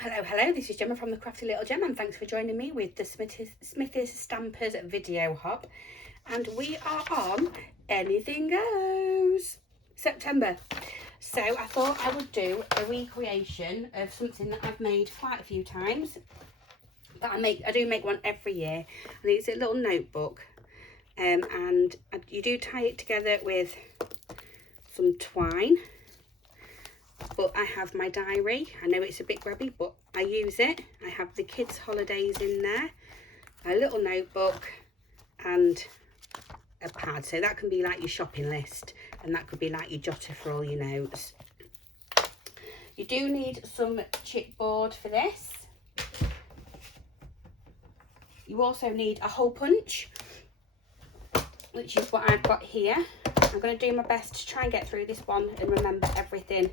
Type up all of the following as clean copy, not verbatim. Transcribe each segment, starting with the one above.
Hello, this is Gemma from the Crafty Little Gem, and thanks for joining me with the Smithy's Stampers video hop. And we are on Anything Goes September. So I thought I would do a recreation of something that I've made quite a few times. But I do make one every year, and it's a little notebook. And you do tie it together with some twine. But I have my diary. I know it's a bit grubby, but I use it. I have the kids' holidays in there, a little notebook and a pad. So that can be like your shopping list, and that could be like your jotter for all your notes. You do need some chipboard for this. You also need a hole punch, which is what I've got here. I'm going to do my best to try and get through this one and remember everything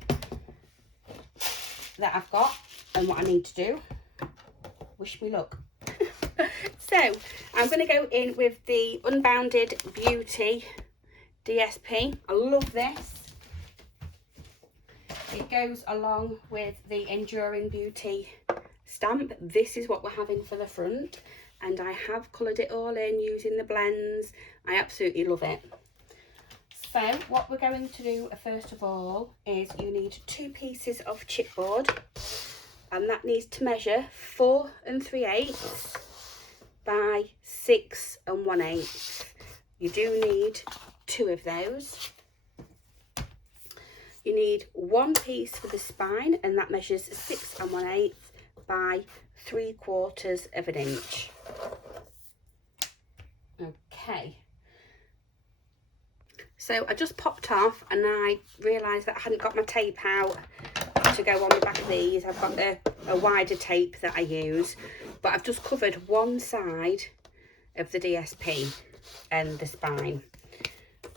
that I've got and what I need to do. Wish me luck. So I'm going to go in with the Unbounded Beauty DSP. I love this. It goes along with the Enduring Beauty stamp. This is what we're having for the front, and I have coloured it all in using the blends. I absolutely love it. So what we're going to do first of all is you need 2 pieces of chipboard, and that needs to measure 4 3/8 by 6 1/8. You do need 2 of those. You need 1 piece for the spine, and that measures 6 1/8 by 3/4 of an inch. Okay. So I just popped off and I realised that I hadn't got my tape out to go on the back of these. I've got a wider tape that I use, but I've just covered one side of the DSP and the spine.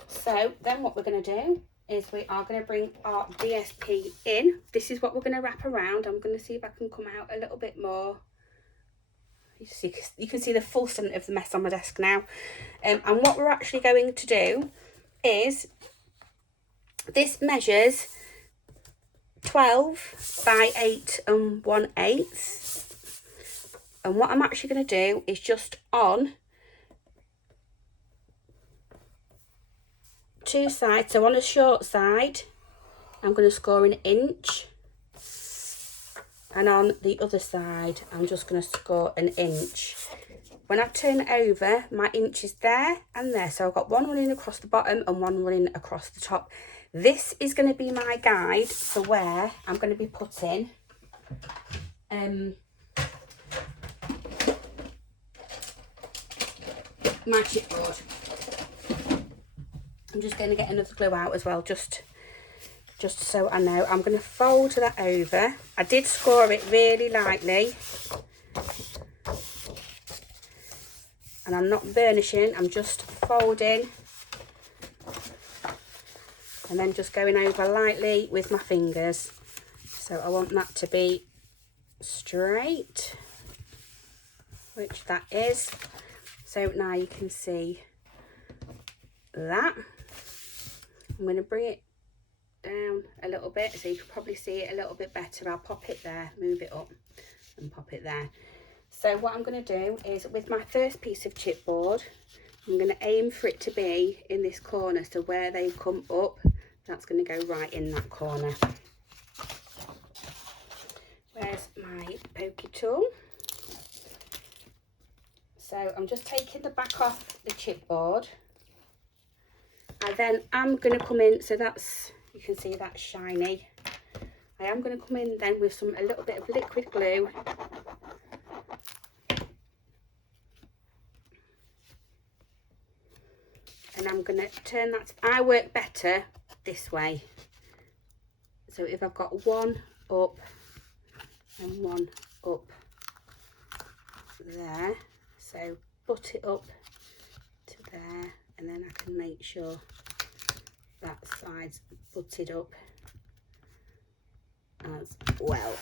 So then what we're going to do is we are going to bring our DSP in. This is what we're going to wrap around. I'm going to see if I can come out a little bit more. You can see the full extent of the mess on my desk now. And what we're actually going to do is, this measures 12 by 8 1/8, and what I'm actually going to do is just on 2 sides. So on a short side I'm going to score 1 inch, and on the other side I'm just going to score 1 inch. When I turn it over, my inch is there and there. So I've got one running across the bottom and one running across the top. This is going to be my guide for where I'm going to be putting my chipboard. I'm just going to get another glue out as well, just so I know. I'm going to fold that over. I did score it really lightly. And I'm not burnishing, I'm just folding and then just going over lightly with my fingers. So I want that to be straight, which that is. So now you can see that. I'm going to bring it down a little bit so you can probably see it a little bit better. I'll pop it there, move it up and pop it there. So what I'm going to do is, with my first piece of chipboard, I'm going to aim for it to be in this corner. So where they come up, that's going to go right in that corner. Where's my pokey tool? So I'm just taking the back off the chipboard. I then am going to come in, so that's, you can see that's shiny. I am going to come in then with a little bit of liquid glue. And I'm going to turn that. I work better this way. So if I've got one up and one up there, so butt it up to there, and then I can make sure that side's butted up as well.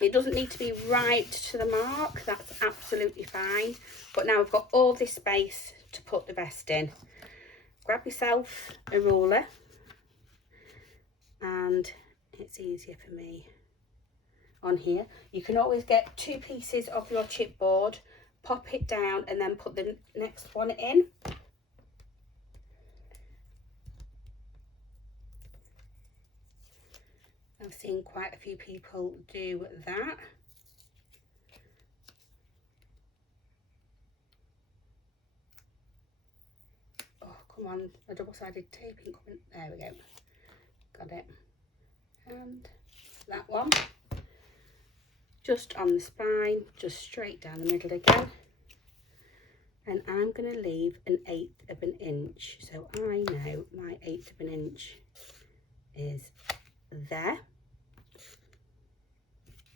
It doesn't need to be right to the mark, that's absolutely fine. But now I've got all this space to put the vest in. Grab yourself a ruler, and it's easier for me. on here. You can always get 2 pieces of your chipboard, pop it down and then put the next one in. I've seen quite a few people do that. Oh, come on, a double-sided taping coming. There we go. Got it. And that one. Just on the spine, just straight down the middle again. And I'm going to leave an 1/8 of an inch. So I know my 1/8 of an inch is there.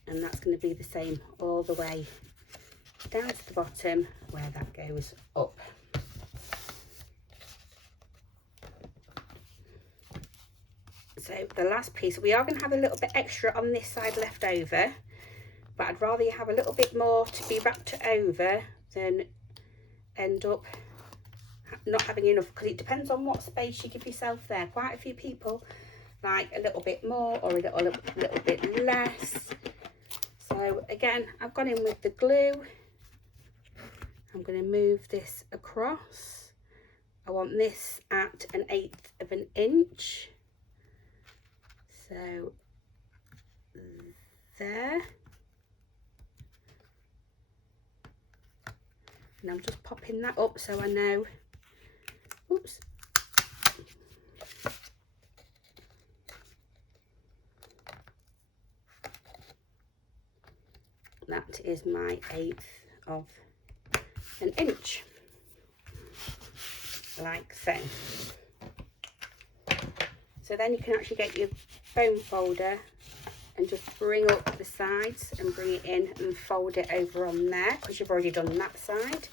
And that's going to be the same all the way down to the bottom where that goes up. So the last piece, we are going to have a little bit extra on this side left over, but I'd rather you have a little bit more to be wrapped over than end up not having enough, because it depends on what space you give yourself there. Quite a few people like a little bit more or a little bit less. So again, I've gone in with the glue. I'm going to move this across. I want this at an 1/8 of an inch. So there. And I'm just popping that up so I know, oops, that is my 1/8 of an inch, like so. So then you can actually get your foam folder and just bring up the sides and bring it in and fold it over on there, because you've already done that side.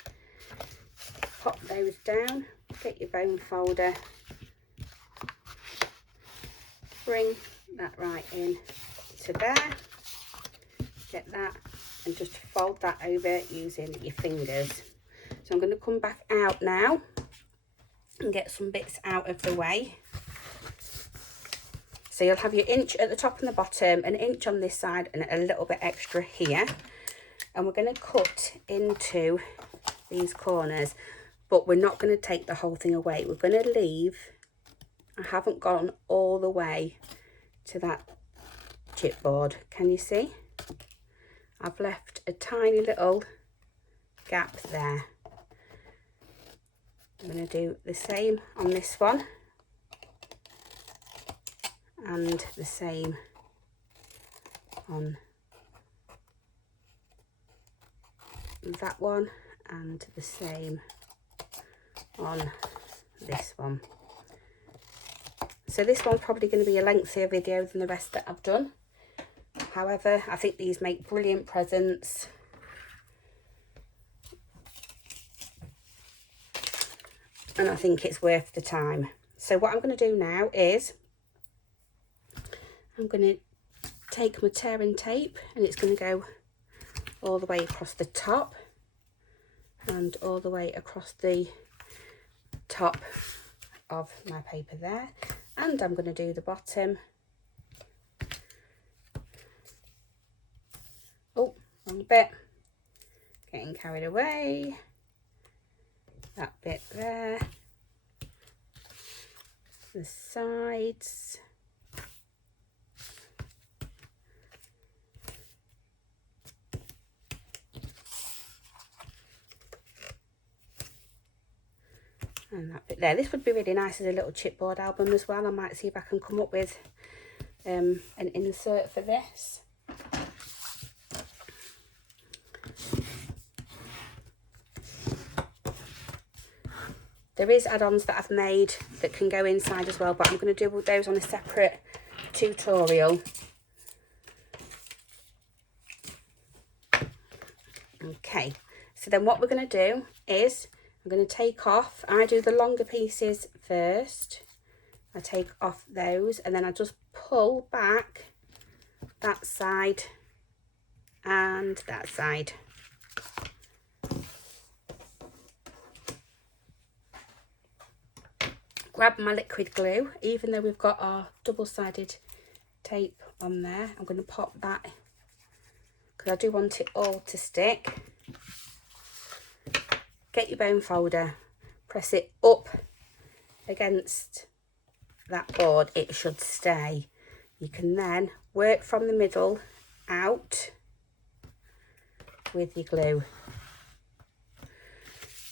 Pop those down, get your foam folder, bring that right in to there, get that, and just fold that over using your fingers. So I'm going to come back out now and get some bits out of the way. So you'll have your inch at the top and the bottom, an inch on this side and a little bit extra here. And we're going to cut into these corners, but we're not going to take the whole thing away. We're going to leave, I haven't gone all the way to that chipboard. Can you see? I've left a tiny little gap there. I'm going to do the same on this one. And the same on that one, and the same on this one. So this one's probably going to be a lengthier video than the rest that I've done. However, I think these make brilliant presents. And I think it's worth the time. So what I'm going to do now is I'm going to take my tearing tape, and it's going to go all the way across the top and all the way across the top of my paper there. And I'm going to do the bottom. Oh, wrong bit. Getting carried away. That bit there. The sides. And that bit there. This would be really nice as a little chipboard album as well. I might see if I can come up with an insert for this. There is add-ons that I've made that can go inside as well, but I'm going to do those on a separate tutorial. Okay, so then what we're going to do is I'm going to take off, I do the longer pieces first. I take off those and then I just pull back that side and that side. Grab my liquid glue, even though we've got our double-sided tape on there, I'm going to pop that because I do want it all to stick. Get your bone folder, press it up against that board, it should stay. You can then work from the middle out with your glue.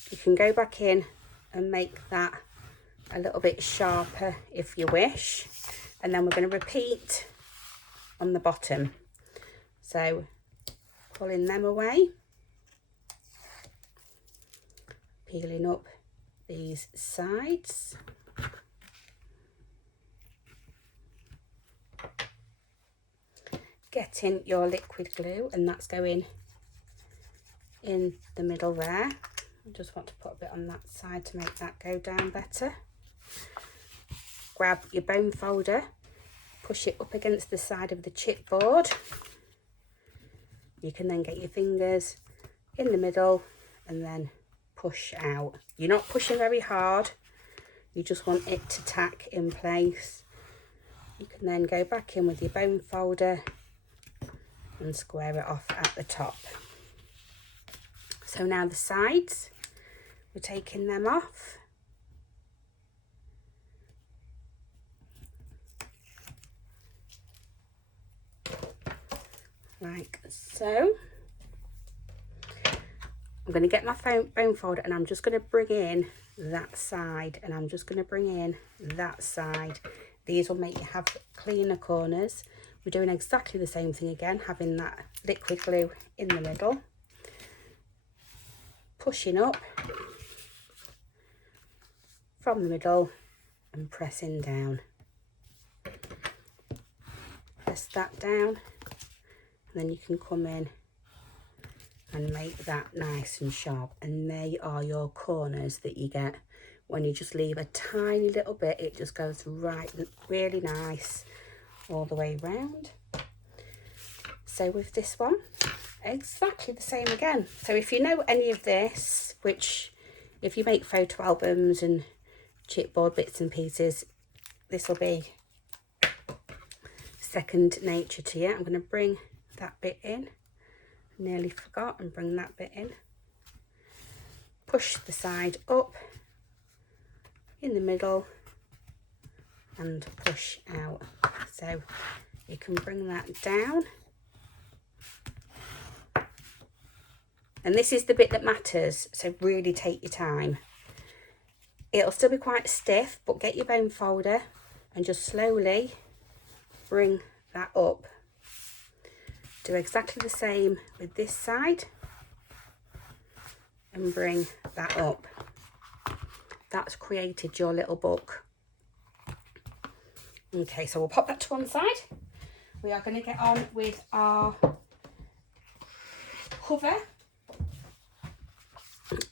You can go back in and make that a little bit sharper if you wish, and then we're going to repeat on the bottom. So pulling them away, peeling up these sides, getting your liquid glue, and that's going in the middle there. I just want to put a bit on that side to make that go down better. Grab your bone folder, push it up against the side of the chipboard. You can then get your fingers in the middle and then push out. You're not pushing very hard, you just want it to tack in place. You can then go back in with your bone folder and square it off at the top. So now the sides, we're taking them off. Like so. I'm going to get my bone folder and I'm just going to bring in that side, and I'm just going to bring in that side. These will make you have cleaner corners. We're doing exactly the same thing again, having that liquid glue in the middle. Pushing up from the middle and pressing down. Press that down, and then you can come in and make that nice and sharp. And they are your corners that you get when you just leave a tiny little bit. It just goes right, really nice all the way round. So with this one, exactly the same again. So if you know any of this, which if you make photo albums and chipboard bits and pieces, this will be second nature to you. I'm going to bring that bit in. Nearly forgot, and bring that bit in. Push the side up in the middle and push out. So you can bring that down. And this is the bit that matters, so really take your time. It'll still be quite stiff, but get your bone folder and just slowly bring that up. Do exactly the same with this side and bring that up. That's created your little book. Okay, so we'll pop that to one side. We are going to get on with our cover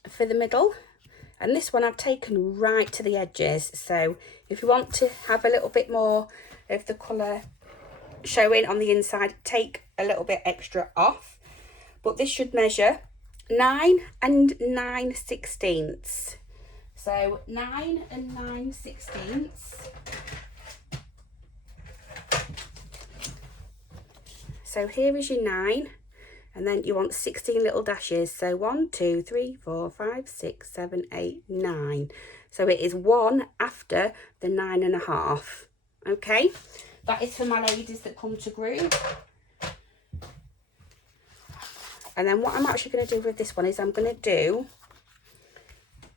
for the middle, and this one I've taken right to the edges. So if you want to have a little bit more of the colour showing on the inside, take a little bit extra off, but this should measure 9 9/16. So 9 9/16. So here is your 9, and then you want 16 little dashes. So 1 2 3 4 5 6 7 8 9. So it is 1 after the 9.5. Okay, that is for my ladies that come to group. And then what I'm actually going to do with this one is I'm going to do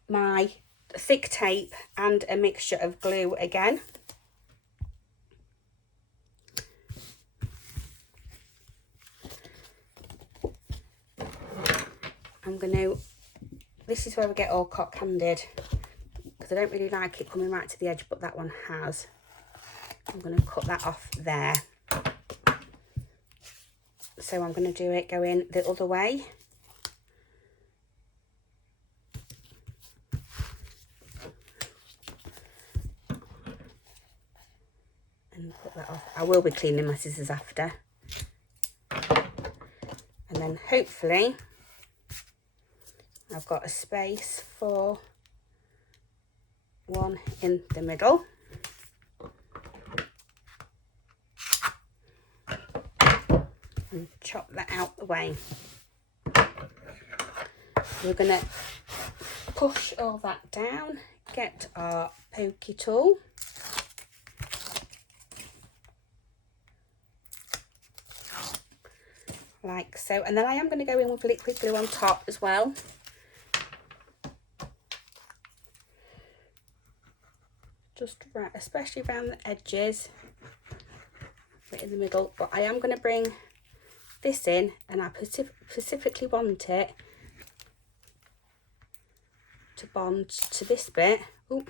my thick tape and a mixture of glue again. I'm going to, this is where we get all cock-handed, because I don't really like it coming right to the edge, but that one has. I'm going to cut that off there. So I'm going to do it going the other way. And put that off. I will be cleaning my scissors after. And then hopefully I've got a space for one in the middle. and chop that out the way. We're going to push all that down, get our pokey tool. Like so, and then I am going to go in with liquid glue on top as well. Just right, especially around the edges, right in the middle. But I am going to bring this in, and I specifically want it to bond to this bit. Ooh,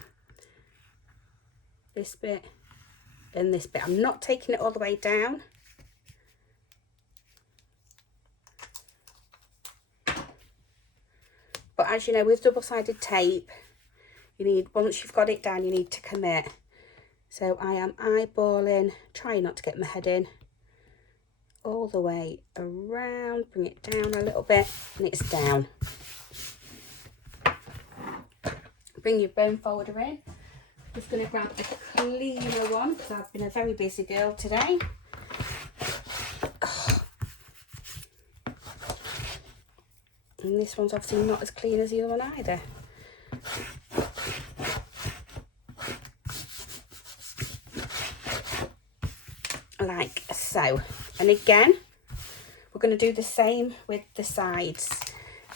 this bit and this bit. I'm not taking it all the way down. But as you know, with double-sided tape, you need, once you've got it down, you need to commit. So I am eyeballing, trying not to get my head in, all the way around, bring it down a little bit, and it's down. Bring your bone folder in. Just going to grab a cleaner one, because I've been a very busy girl today. And this one's obviously not as clean as the other one either. Like so. And again, we're going to do the same with the sides,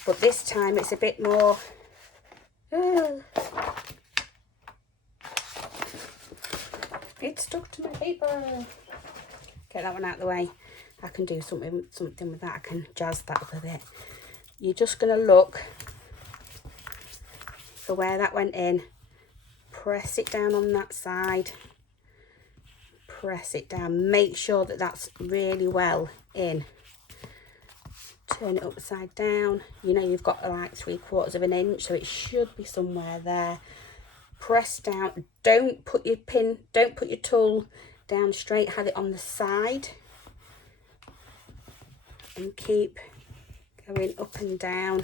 but this time it's a bit more... It's stuck to my paper. Get that one out of the way. I can do something with that. I can jazz that up a bit. You're just going to look for where that went in. Press it down on that side. Press it down. Make sure that that's really well in. Turn it upside down. You know you've got like 3/4 of an inch, so it should be somewhere there. Press down. Don't put your tool down straight. Have it on the side. And keep going up and down,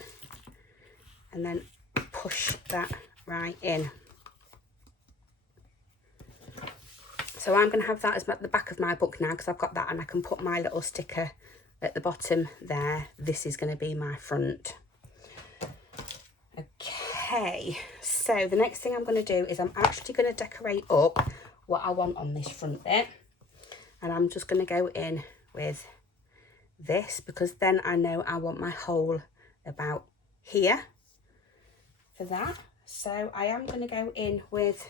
and then push that right in. So I'm going to have that as the back of my book now, because I've got that, and I can put my little sticker at the bottom there. This is going to be my front. Okay, so the next thing I'm going to do is I'm actually going to decorate up what I want on this front bit, and I'm just going to go in with this, because then I know I want my hole about here for that. So I am going to go in with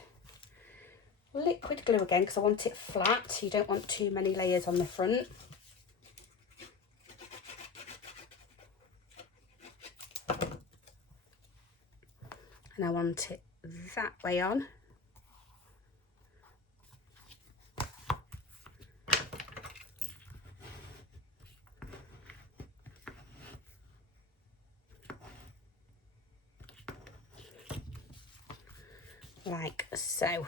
liquid glue again, because I want it flat. You don't want too many layers on the front. And I want it that way on. Like so.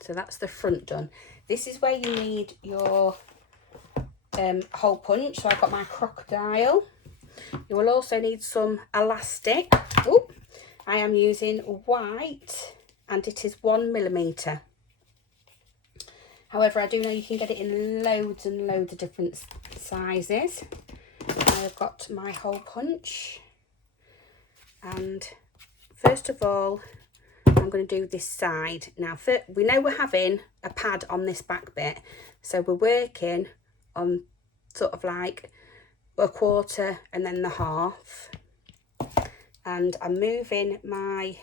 So that's the front done. This is where you need your hole punch. So I've got my crocodile. You will also need some elastic. Oh, I am using white, and it is 1mm. However, I do know you can get it in loads and loads of different sizes. I've got my hole punch, and first of all, I'm going to do this side. Now, we know we're having a pad on this back bit, so we're working on sort of like 1/4 and then the half. And I'm moving my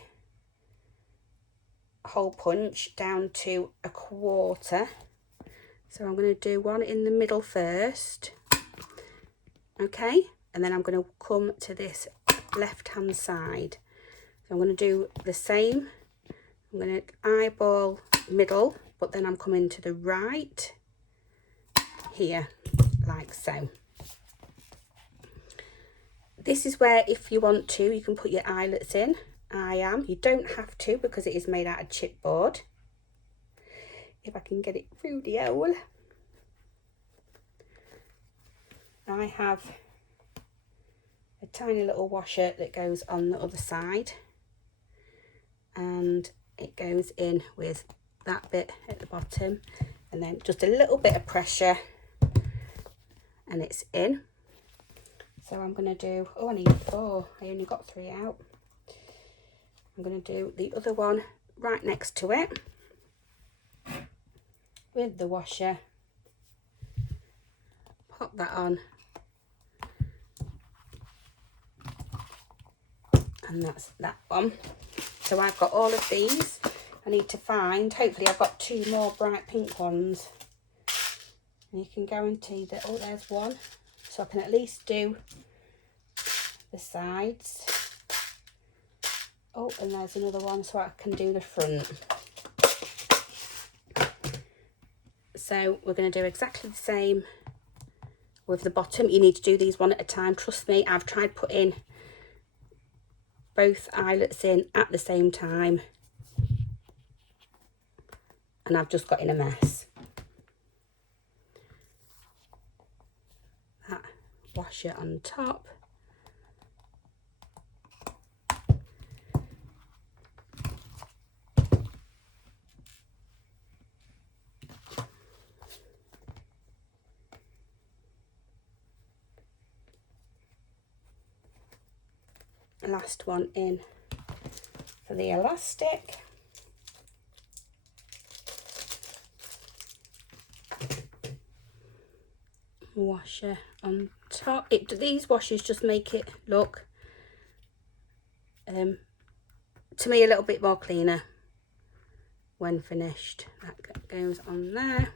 hole punch down to 1/4. So I'm going to do one in the middle first. Okay, and then I'm going to come to this left hand side. So I'm going to do the same. I'm going to eyeball middle, but then I'm coming to the right here, like so. This is where, if you want to, you can put your eyelets in. You don't have to, because it is made out of chipboard. If I can get it through the hole. I have a tiny little washer that goes on the other side, and it goes in with that bit at the bottom, and then just a little bit of pressure, and it's in. So I'm going to do, oh, I need 4. I only got 3 out. I'm going to do the other one right next to it with the washer. Pop that on. And that's that one. So I've got all of these. I need to find, hopefully I've got 2 more bright pink ones. And you can guarantee that, oh, there's one. So I can at least do the sides. Oh, and there's another one, so I can do the front. So we're going to do exactly the same with the bottom. You need to do these one at a time. Trust me, I've tried putting both eyelets in at the same time, and I've just got in a mess. That washer on top. Last one in for the elastic. Washer on top. These washers just make it look to me a little bit more cleaner when finished. That goes on there.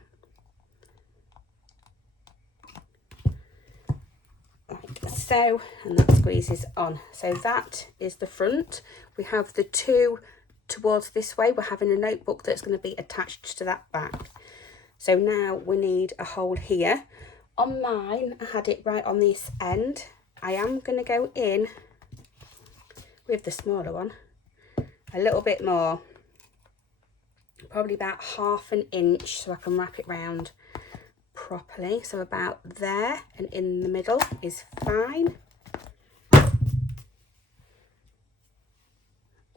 Like so, and that squeezes on. So that is the front. We have the 2 towards this way. We're having a notebook that's going to be attached to that back. So now we need a hole here. On mine, I had it right on this end. I am going to go in with the smaller one a little bit more, probably about 1/2 inch, so I can wrap it round properly. So about there, and in the middle is fine.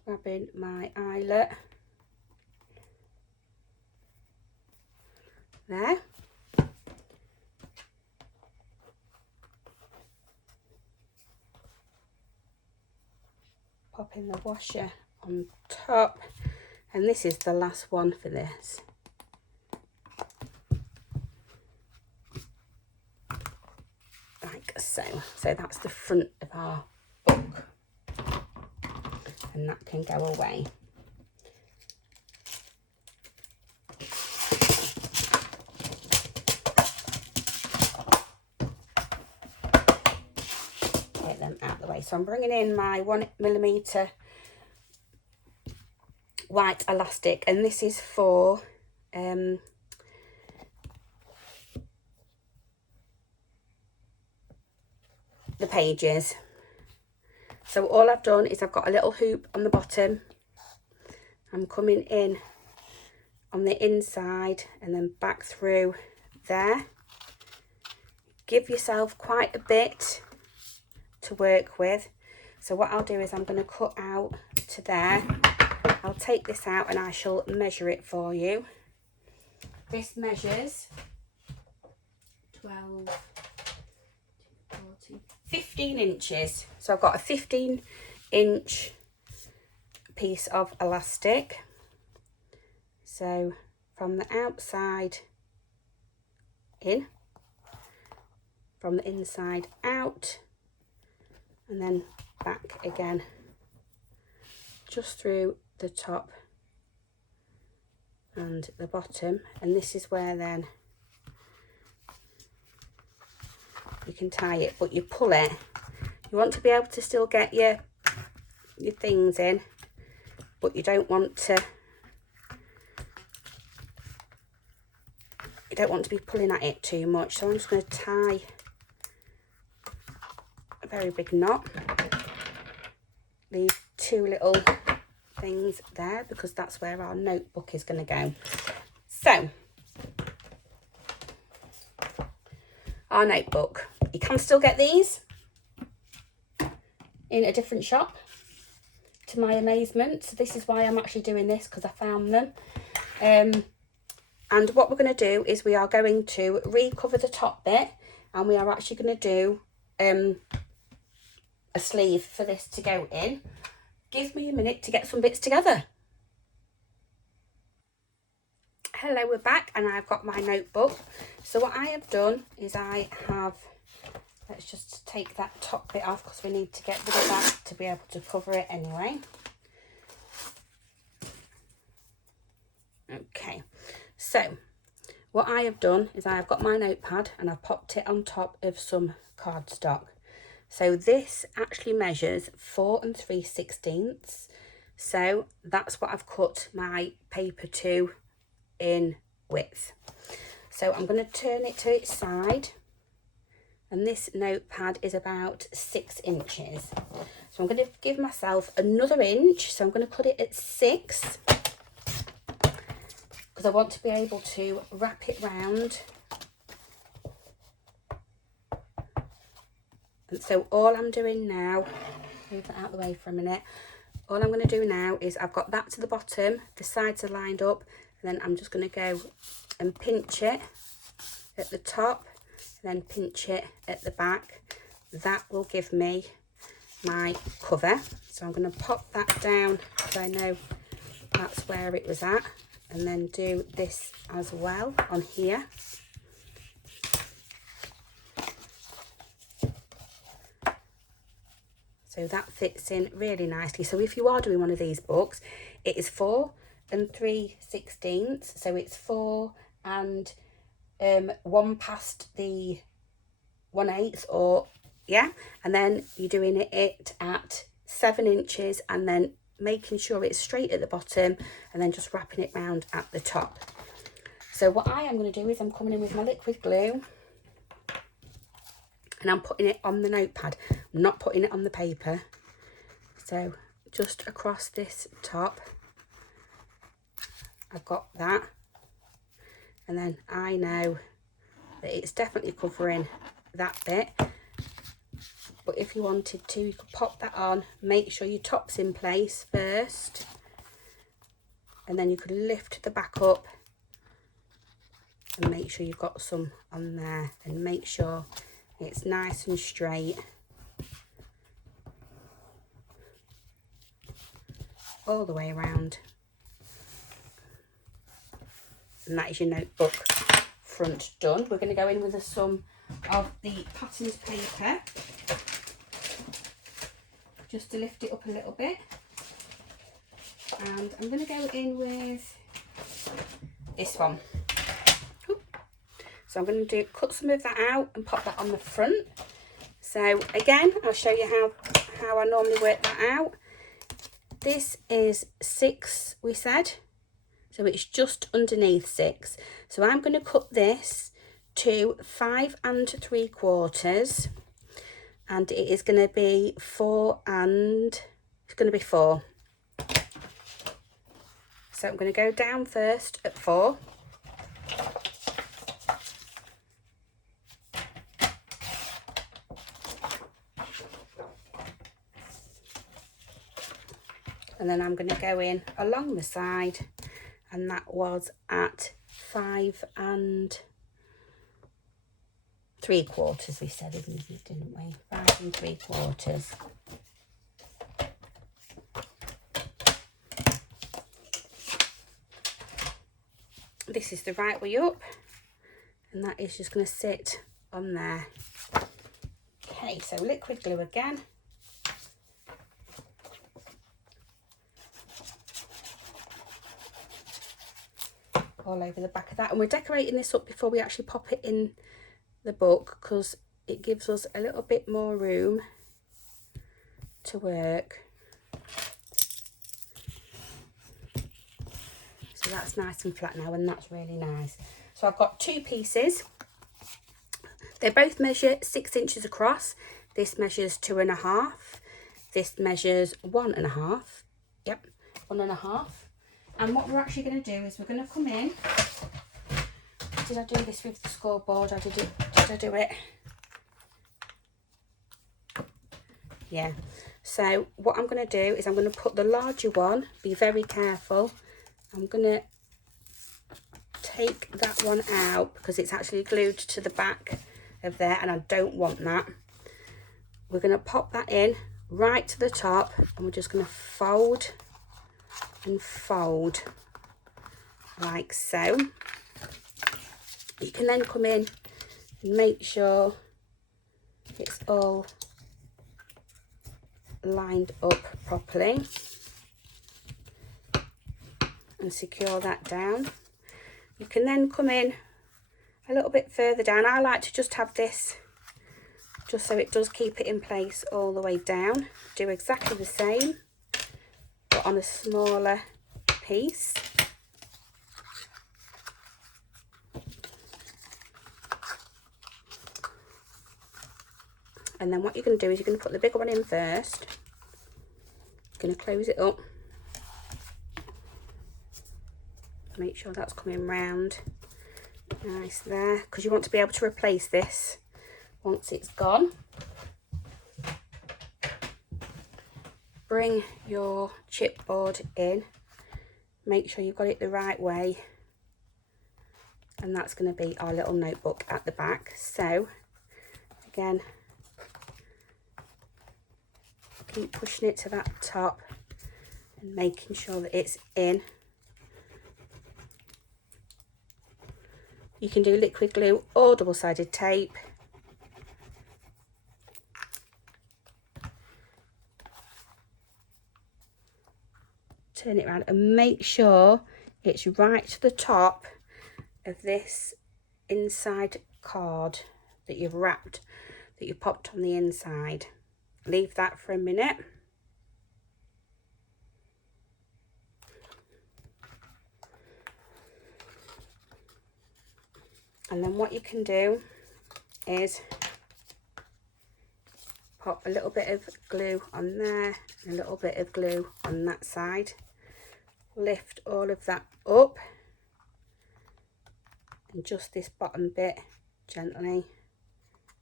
Grabbing my eyelet there. Popping the washer on top, and this is the last one for this. Like so. So that's the front of our book, and that can go away. Get them out of the way. So I'm bringing in my 1mm white elastic, and this is for the pages. So all I've done is I've got a little hoop on the bottom. I'm coming in on the inside and then back through there. Give yourself quite a bit to work with. So what I'll do is I'm going to cut out to there. I'll take this out and I shall measure it for you. This measures 12, 14, 15 inches. So I've got a 15-inch piece of elastic. So from the outside in, from the inside out, and then back again, just through the top and the bottom. And this is where then you can tie it, but you pull it. You want to be able to still get your things in, but you don't want to be pulling at it too much. So I'm just going to tie a very big knot. Leave 2 little things there because that's where our notebook is going to go. So our notebook, you can still get these in a different shop, to my amazement. So this is why I'm actually doing this, because I found them. And what we're going to do is we are going to recover the top bit, and we are actually going to do a sleeve for this to go in. Give me a minute to get some bits together. Hello, we're back, and I've got my notebook. So what I have done is I have, let's just take that top bit off because we need to get rid of that to be able to cover it anyway. Okay, so what I have done is I have got my notepad and I've popped it on top of some cardstock. So this actually measures 4 3/16. So that's what I've cut my paper to in width. So I'm going to turn it to its side, and this notepad is about 6 inches. So I'm going to give myself another inch, so I'm going to cut it at 6 because I want to be able to wrap it round. And so all I'm doing now, move that out of the way for a minute, all I'm going to do now is I've got that to the bottom, the sides are lined up, and then I'm just going to go and pinch it at the top, and then pinch it at the back. That will give me my cover. So I'm going to pop that down so I know that's where it was at, and then do this as well on here. So that fits in really nicely. So if you are doing one of these books, it is 4 3/16. So it's 4 and 1 past the 1/8, or yeah, and then you're doing it at 7 inches and then making sure it's straight at the bottom and then just wrapping it round at the top. So what I am going to do is I'm coming in with my liquid glue and I'm putting it on the notepad. I'm not putting it on the paper. So just across this top, I've got that, and then I know that it's definitely covering that bit. But if you wanted to, you could pop that on, make sure your top's in place first, and then you could lift the back up and make sure you've got some on there, and make sure it's nice and straight all the way around. And that is your notebook front done. We're going to go in with some of the patterns paper just to lift it up a little bit, and I'm going to go in with this one. So I'm going to cut some of that out and pop that on the front. So again, I'll show you how I normally work that out. This is 6, we said, so it's just underneath 6. So I'm going to cut this to 5 3/4, and it is going to be 4 and it's going to be 4. So I'm going to go down first at 4. And then I'm going to go in along the side, and that was at 5 3/4 we said, didn't we? 5 3/4. This is the right way up, and that is just going to sit on there. Okay, so liquid glue again. All over the back of that, and we're decorating this up before we actually pop it in the book because it gives us a little bit more room to work. So that's nice and flat now, and that's really nice. So I've got 2 pieces. They both measure 6 inches across. This measures 2.5. This measures 1.5. Yep, 1.5. And what we're actually going to do is we're going to come in. Did I do this with the scoreboard? Did I do it? Yeah. So what I'm going to do is I'm going to put the larger one. Be very careful. I'm going to take that one out because it's actually glued to the back of there, and I don't want that. We're going to pop that in right to the top, and we're just going to fold and fold like so. You can then come in and make sure it's all lined up properly and secure that down. You can then come in a little bit further down. I like to just have this just so it does keep it in place all the way down. Do exactly the same but on a smaller piece. And then what you're going to do is you're going to put the bigger one in first. You're going to close it up. Make sure that's coming round nice there, because you want to be able to replace this once it's gone. Bring your chipboard in. Make sure you've got it the right way. And that's going to be our little notebook at the back. So, again, keep pushing it to that top and making sure that it's in. You can do liquid glue or double-sided tape. Turn it around and make sure it's right to the top of this inside card that you've wrapped, that you popped on the inside. Leave that for a minute. And then what you can do is pop a little bit of glue on there and a little bit of glue on that side. Lift all of that up and just this bottom bit gently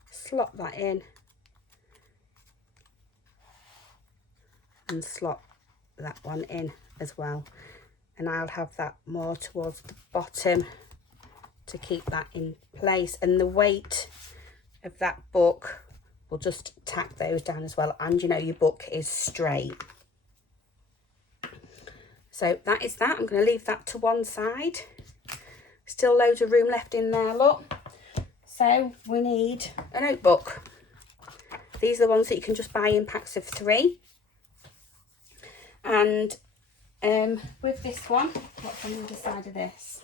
slot that in and slot that one in as well. And I'll have that more towards the bottom to keep that in place, and the weight of that book will just tack those down as well, and you know your book is straight. So that is that. I'm going to leave that to one side. Still loads of room left in there, look. So we need a notebook. These are the ones that you can just buy in packs of 3. And with this one, what's on the other side of this?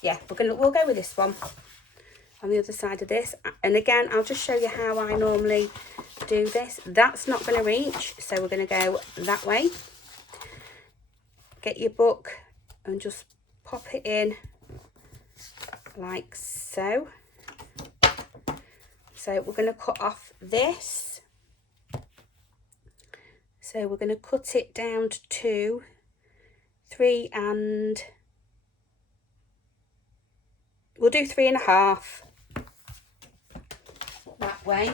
Yeah, we'll go with this one on the other side of this. And again, I'll just show you how I normally do this. That's not going to reach, so we're going to go that way. Get your book and just pop it in like so. So we're going to cut off this. So we're going to cut it down to 2, 3 and... we'll do 3.5 that way.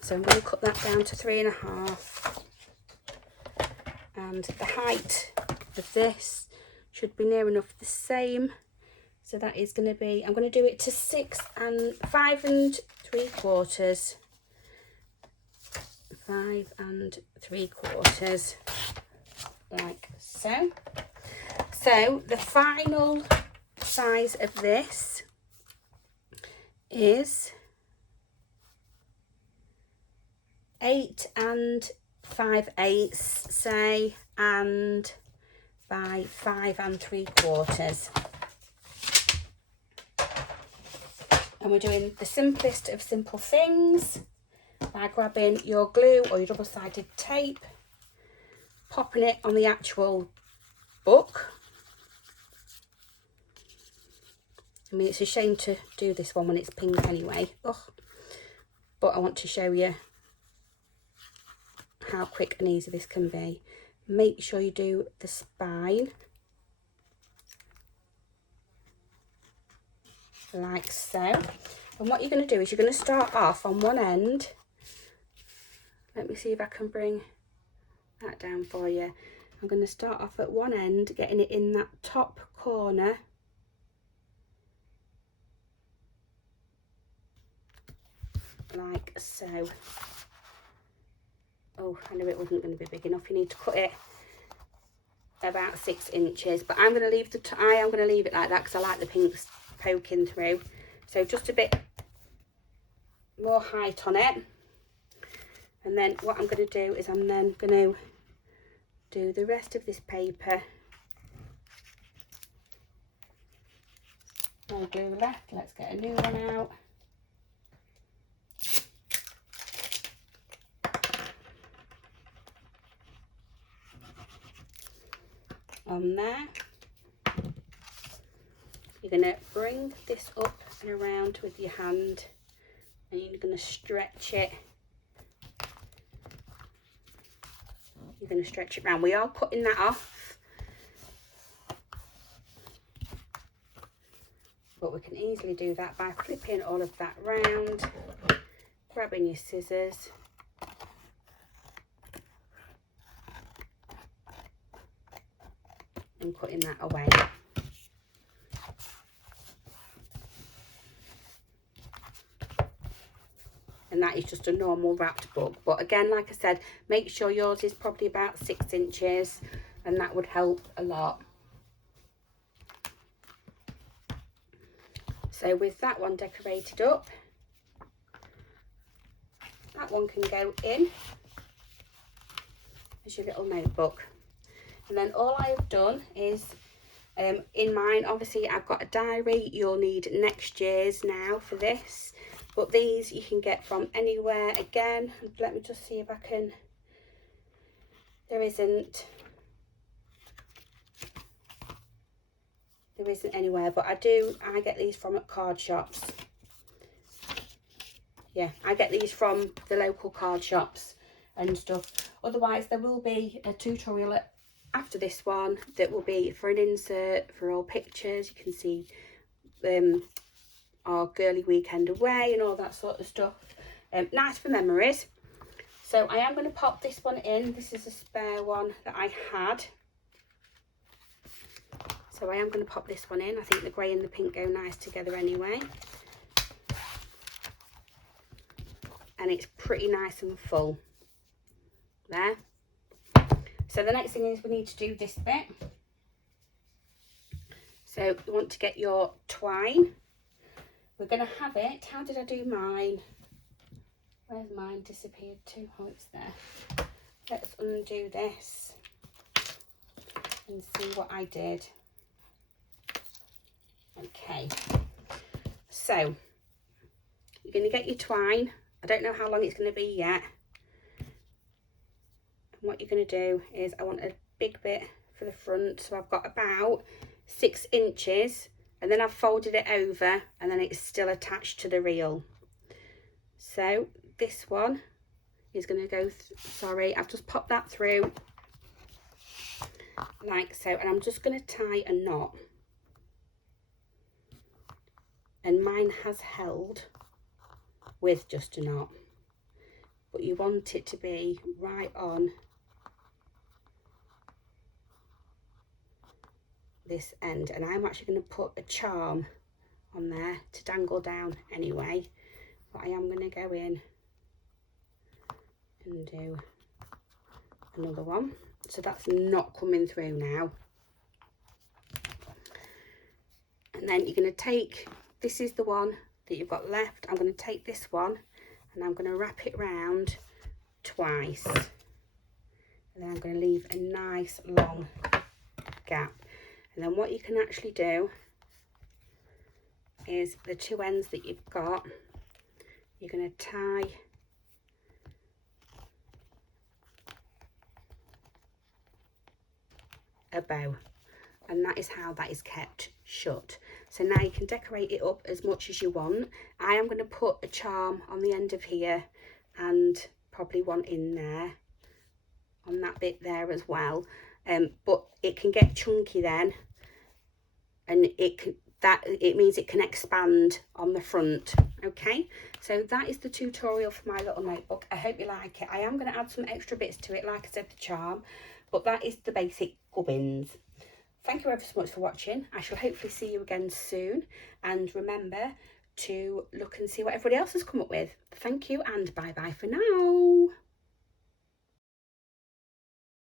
So I'm going to cut that down to 3.5, and the height of this should be near enough the same. So that is going to be, I'm going to do it to 5 3/4, 5 3/4. Like so. So the final size of this is 8 5/8, say, and by 5 3/4. And we're doing the simplest of simple things by grabbing your glue or your double-sided tape, popping it on the actual book. I mean, it's a shame to do this one when it's pink anyway. Ugh. But I want to show you how quick and easy this can be. Make sure you do the spine like so. And what you're going to do is you're going to start off on one end. Let me see if I can bring that down for you. I'm going to start off at one end, getting it in that top corner. Like so. Oh, I knew it wasn't going to be big enough. You need to cut it about 6 inches, but I'm going to leave I am going to leave it like that because I like the pinks poking through. So just a bit more height on it. And then what I'm going to do is I'm then going to do the rest of this paper. No glue left. Let's get a new one out. On there. You're going to bring this up and around with your hand, and you're going to stretch it. You're going to stretch it round. We are cutting that off, but we can easily do that by flipping all of that round, grabbing your scissors, and cutting that away. And that is just a normal wrapped book, but again, like I said, make sure yours is probably about 6 inches, and that would help a lot. So with that one decorated up, that one can go in as your little notebook. And then all I've done is, in mine, obviously I've got a diary. You'll need next year's now for this, but these you can get from anywhere. Again, let me just see if I can, there isn't anywhere, but I get these from at card shops. Yeah, I get these from the local card shops and stuff. Otherwise there will be a tutorial after this one that will be for an insert for all pictures. You can see our girly weekend away and all that sort of stuff. Nice for memories. So I am going to pop this one in. This is a spare one that I had, so I am going to pop this one in. I think the grey and the pink go nice together anyway, and it's pretty nice and full there. So the next thing is we need to do this bit. So you want to get your twine. We're going to have it, how did I do mine? Where's mine disappeared to? Oh, it's there. Let's undo this and see what I did. Okay, so you're going to get your twine. I don't know how long it's going to be yet. And what you're going to do is, I want a big bit for the front, so I've got about 6 inches, and then I've folded it over, and then it's still attached to the reel. So this one is going to go, sorry, I've just popped that through like so, and I'm just going to tie a knot. And mine has held with just a knot, but you want it to be right on this end. And I'm actually going to put a charm on there to dangle down anyway, but I am going to go in and do another one, so that's not coming through now. And then you're going to take, this is the one that you've got left. I'm going to take this one and I'm going to wrap it round twice, and then I'm going to leave a nice long gap. And then what you can actually do is the two ends that you've got, you're going to tie a bow, and that is how that is kept shut. So now you can decorate it up as much as you want. I am going to put a charm on the end of here, and probably one in there on that bit there as well, but it can get chunky then, and it means it can expand on the front. Okay, so that is the tutorial for my little notebook. I hope you like it. I am going to add some extra bits to it, like I said, the charm, but that is the basic gubbins. Thank you ever so much for watching. I shall hopefully see you again soon. And remember to look and see what everybody else has come up with. Thank you and bye bye for now.